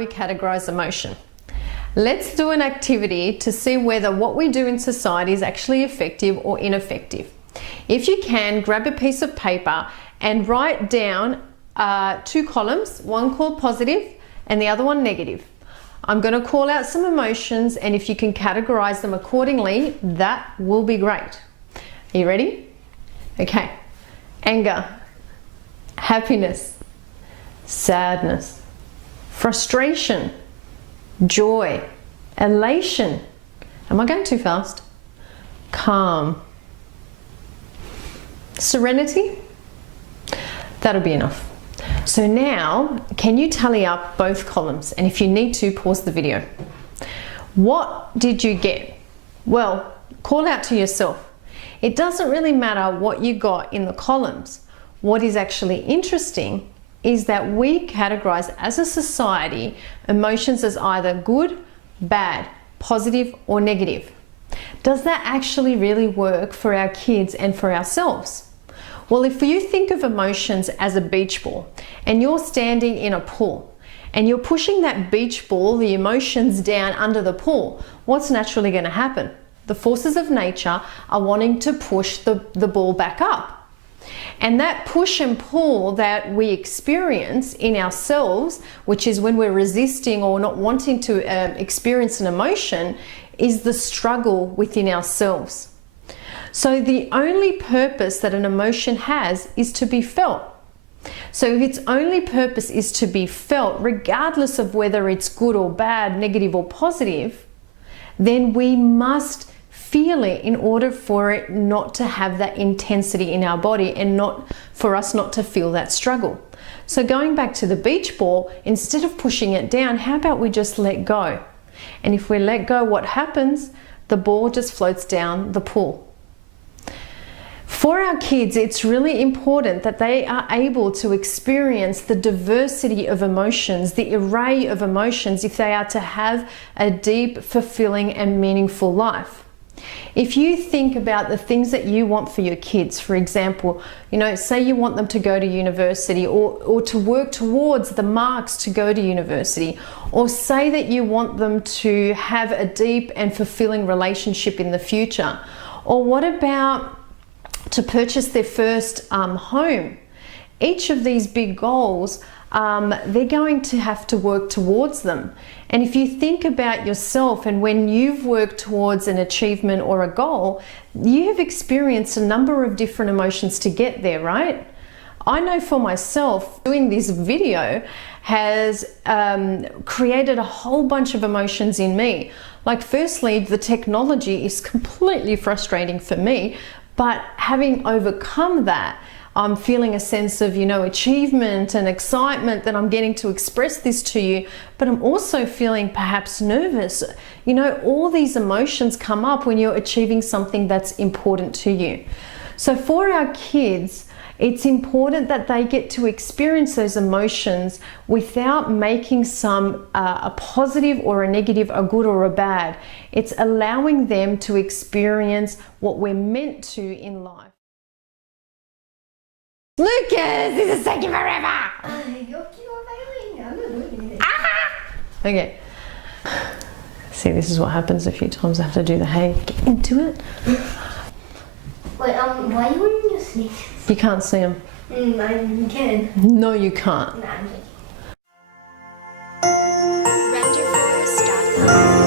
we categorize emotion. Let's do an activity to see whether what we do in society is actually effective or ineffective. If you can, grab a piece of paper and write down 2 columns, one called positive and the other one negative. I'm going to call out some emotions, and if you can categorize them accordingly, that will be great. Are you ready? Okay. Anger, happiness, sadness, frustration, joy, elation. Am I going too fast? Calm, serenity. That'll be enough. So now, can you tally up both columns? And if you need to, pause the video. What did you get? Well, call out to yourself. It doesn't really matter what you got in the columns. What is actually interesting is that we categorize as a society emotions as either good, bad, positive, or negative. Does that actually really work for our kids and for ourselves? Well, if you think of emotions as a beach ball and you're standing in a pool and you're pushing that beach ball, the emotions, down under the pool, what's naturally going to happen? The forces of nature are wanting to push the ball back up. And that push and pull that we experience in ourselves, which is when we're resisting or not wanting to experience an emotion, is the struggle within ourselves. So the only purpose that an emotion has is to be felt. So if its only purpose is to be felt, regardless of whether it's good or bad, negative or positive, then we must feel it in order for it not to have that intensity in our body and not for us not to feel that struggle. So going back to the beach ball, instead of pushing it down, how about we just let go? And if we let go, what happens? The ball just floats down the pool. For our kids, it's really important that they are able to experience the diversity of emotions, the array of emotions, if they are to have a deep, fulfilling, and meaningful life. If you think about the things that you want for your kids, for example, say you want them to go to university or to work towards the marks to go to university, or say that you want them to have a deep and fulfilling relationship in the future, or what about to purchase their first home? Each of these big goals, they're going to have to work towards them. And if you think about yourself and when you've worked towards an achievement or a goal, you have experienced a number of different emotions to get there, right? I know for myself, doing this video has created a whole bunch of emotions in me. Like, firstly, the technology is completely frustrating for me, but having overcome that, I'm feeling a sense of, achievement and excitement that I'm getting to express this to you, but I'm also feeling perhaps nervous. All these emotions come up when you're achieving something that's important to you. So for our kids, it's important that they get to experience those emotions without making some a positive or a negative, a good or a bad. It's allowing them to experience what we're meant to in life. Lucas, this is taking forever! Okay. See, this is what happens a few times. I have to do the hey, get into it. Wait, why are you wearing your sneakers? You can't see them. I can. No, you can't. Nah, I'm joking. RenderForest.com